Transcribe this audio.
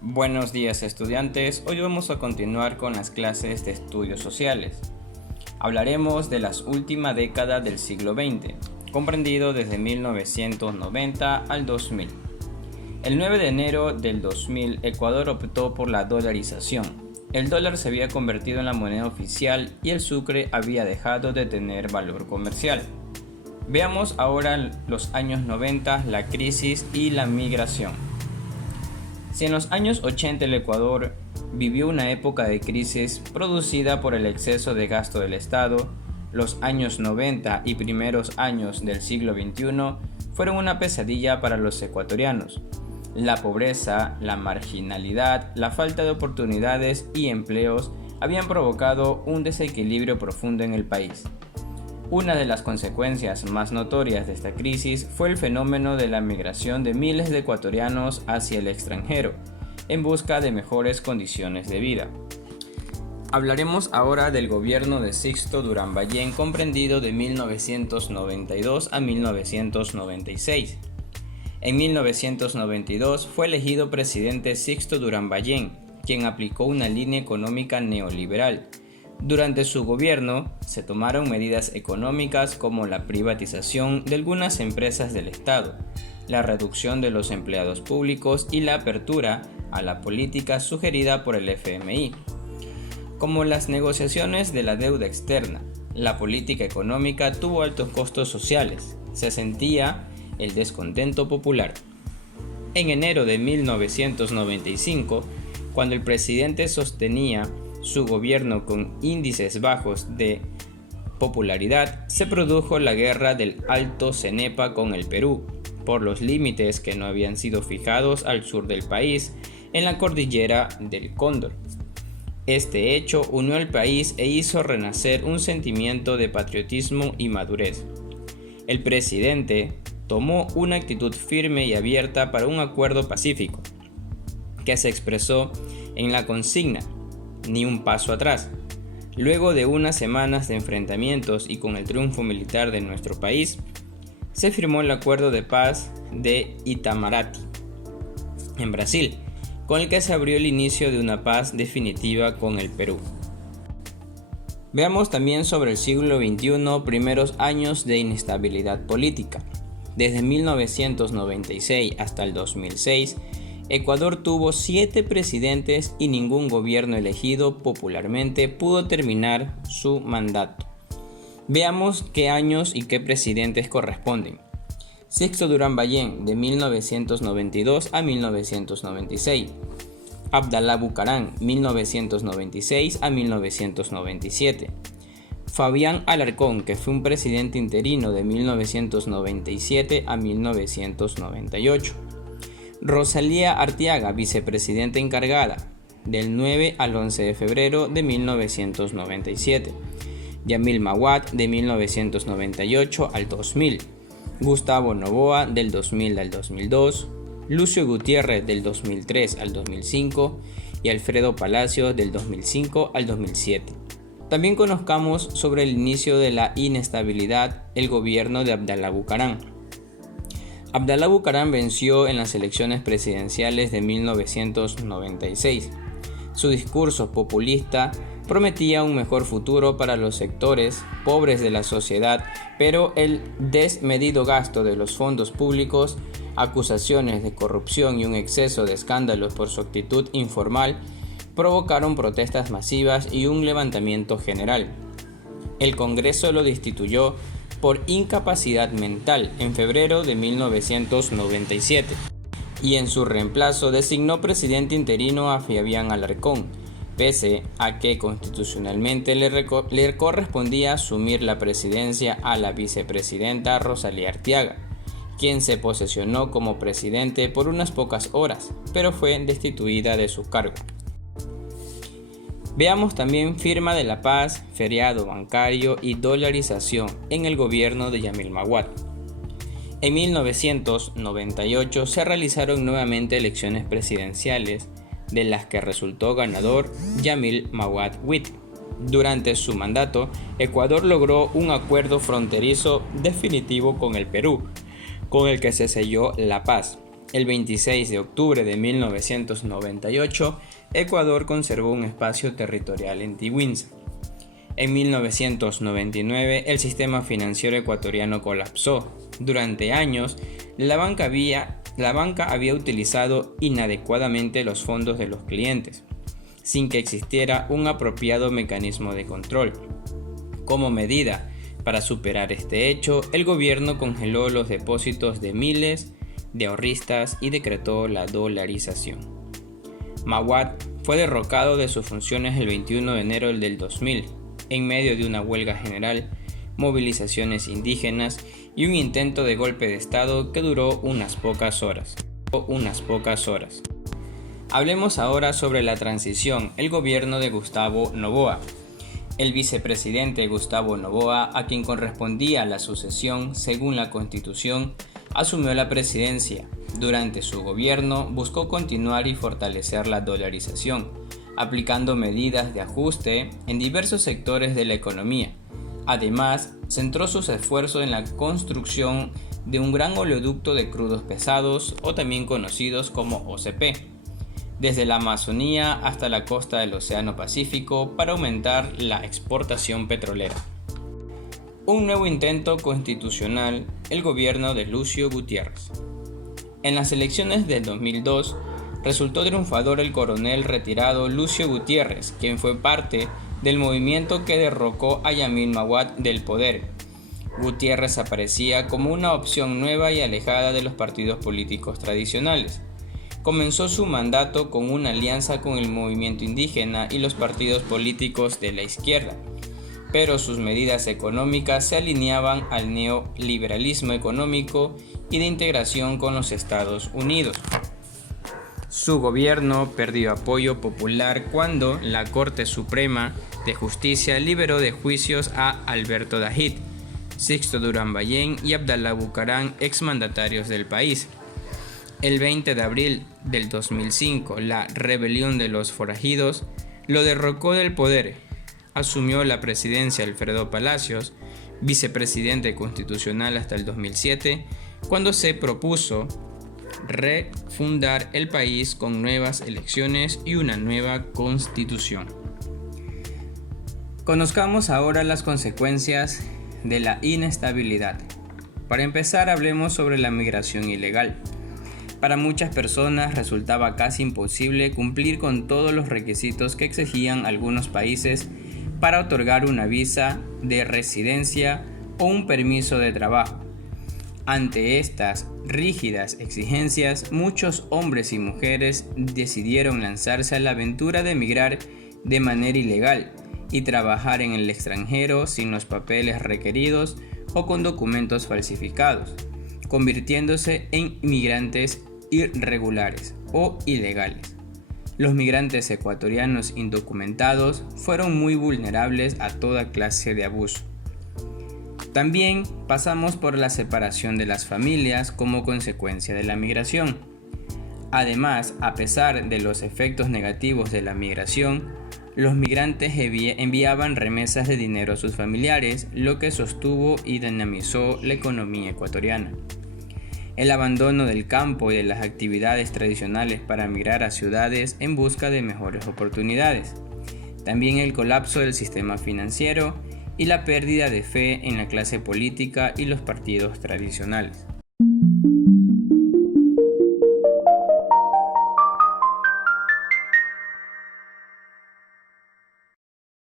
Buenos días estudiantes, hoy vamos a continuar con las clases de estudios sociales. Hablaremos de la última década del siglo XX, comprendido desde 1990 al 2000. El 9 de enero del 2000, Ecuador optó por la dolarización. El dólar se había convertido en la moneda oficial y el sucre había dejado de tener valor comercial. Veamos ahora los años 90, la crisis y la migración. Si en los años 80 el Ecuador vivió una época de crisis producida por el exceso de gasto del Estado, los años 90 y primeros años del siglo XXI fueron una pesadilla para los ecuatorianos. La pobreza, la marginalidad, la falta de oportunidades y empleos habían provocado un desequilibrio profundo en el país. Una de las consecuencias más notorias de esta crisis fue el fenómeno de la migración de miles de ecuatorianos hacia el extranjero, en busca de mejores condiciones de vida. Hablaremos ahora del gobierno de Sixto Durán Ballén, comprendido de 1992 a 1996. En 1992 fue elegido presidente Sixto Durán Ballén, quien aplicó una línea económica neoliberal. Durante su gobierno se tomaron medidas económicas como la privatización de algunas empresas del Estado, la reducción de los empleados públicos y la apertura a la política sugerida por el FMI. Como las negociaciones de la deuda externa, la política económica tuvo altos costos sociales, se sentía el descontento popular. En enero de 1995, cuando el presidente sostenía su gobierno con índices bajos de popularidad, se produjo la guerra del Alto Cenepa con el Perú, por los límites que no habían sido fijados al sur del país, en la cordillera del Cóndor. Este hecho unió al país e hizo renacer un sentimiento de patriotismo y madurez. El presidente tomó una actitud firme y abierta para un acuerdo pacífico, que se expresó en la consigna "Ni un paso atrás". Luego de unas semanas de enfrentamientos y con el triunfo militar de nuestro país, se firmó el Acuerdo de Paz de Itamaraty, en Brasil, con el que se abrió el inicio de una paz definitiva con el Perú. Veamos también sobre el siglo XXI, primeros años de inestabilidad política. Desde 1996 hasta el 2006, Ecuador tuvo 7 presidentes y ningún gobierno elegido popularmente pudo terminar su mandato. Veamos qué años y qué presidentes corresponden. Sixto Durán Ballén, de 1992 a 1996. Abdalá Bucaram, 1996 a 1997. Fabián Alarcón, que fue un presidente interino de 1997 a 1998. Rosalía Arteaga, vicepresidenta encargada, del 9 al 11 de febrero de 1997. Yamil Maguad, de 1998 al 2000. Gustavo Noboa, del 2000 al 2002. Lucio Gutiérrez, del 2003 al 2005. Y Alfredo Palacios, del 2005 al 2007. También conozcamos sobre el inicio de la inestabilidad el gobierno de Abdalá Bucaram. Abdalá Bucaram venció en las elecciones presidenciales de 1996. Su discurso populista prometía un mejor futuro para los sectores pobres de la sociedad, pero el desmedido gasto de los fondos públicos, acusaciones de corrupción y un exceso de escándalos por su actitud informal provocaron protestas masivas y un levantamiento general. El Congreso lo destituyó por incapacidad mental en febrero de 1997 y en su reemplazo designó presidente interino a Fabián Alarcón, pese a que constitucionalmente le correspondía asumir la presidencia a la vicepresidenta Rosalía Arteaga, quien se posesionó como presidente por unas pocas horas, pero fue destituida de su cargo. Veamos también firma de la paz, feriado bancario y dolarización en el gobierno de Yamil Maguad. En 1998 se realizaron nuevamente elecciones presidenciales, de las que resultó ganador Yamil Maguad Witt. Durante su mandato, Ecuador logró un acuerdo fronterizo definitivo con el Perú, con el que se selló la paz. El 26 de octubre de 1998, Ecuador conservó un espacio territorial en Tiwinza. En 1999, el sistema financiero ecuatoriano colapsó. Durante años, la banca había utilizado inadecuadamente los fondos de los clientes, sin que existiera un apropiado mecanismo de control. Como medida para superar este hecho, el gobierno congeló los depósitos de miles de ahorristas y decretó la dolarización. Mawad fue derrocado de sus funciones el 21 de enero del 2000, en medio de una huelga general, movilizaciones indígenas y un intento de golpe de Estado que duró unas pocas horas. Hablemos ahora sobre la transición, el gobierno de Gustavo Noboa. El vicepresidente Gustavo Noboa, a quien correspondía la sucesión según la Constitución, asumió la presidencia. Durante su gobierno buscó continuar y fortalecer la dolarización, aplicando medidas de ajuste en diversos sectores de la economía. Además, centró sus esfuerzos en la construcción de un gran oleoducto de crudos pesados, o también conocidos como OCP, desde la Amazonía hasta la costa del Océano Pacífico para aumentar la exportación petrolera. Un nuevo intento constitucional, el gobierno de Lucio Gutiérrez. En las elecciones del 2002, resultó triunfador el coronel retirado Lucio Gutiérrez, quien fue parte del movimiento que derrocó a Yamil Mawad del poder. Gutiérrez aparecía como una opción nueva y alejada de los partidos políticos tradicionales. Comenzó su mandato con una alianza con el movimiento indígena y los partidos políticos de la izquierda, pero sus medidas económicas se alineaban al neoliberalismo económico y de integración con los Estados Unidos. Su gobierno perdió apoyo popular cuando la Corte Suprema de Justicia liberó de juicios a Alberto Dahid, Sixto Durán Ballén y Abdalá Bucaram, exmandatarios del país. El 20 de abril del 2005, la rebelión de los forajidos lo derrocó del poder. Asumió la presidencia Alfredo Palacios, vicepresidente constitucional hasta el 2007, cuando se propuso refundar el país con nuevas elecciones y una nueva constitución. Conozcamos ahora las consecuencias de la inestabilidad. Para empezar, hablemos sobre la migración ilegal. Para muchas personas resultaba casi imposible cumplir con todos los requisitos que exigían algunos países para otorgar una visa de residencia o un permiso de trabajo. Ante estas rígidas exigencias, muchos hombres y mujeres decidieron lanzarse a la aventura de emigrar de manera ilegal y trabajar en el extranjero sin los papeles requeridos o con documentos falsificados, convirtiéndose en inmigrantes irregulares o ilegales. Los migrantes ecuatorianos indocumentados fueron muy vulnerables a toda clase de abuso. También pasamos por la separación de las familias como consecuencia de la migración. Además, a pesar de los efectos negativos de la migración, los migrantes enviaban remesas de dinero a sus familiares, lo que sostuvo y dinamizó la economía ecuatoriana. El abandono del campo y de las actividades tradicionales para migrar a ciudades en busca de mejores oportunidades. También el colapso del sistema financiero y la pérdida de fe en la clase política y los partidos tradicionales.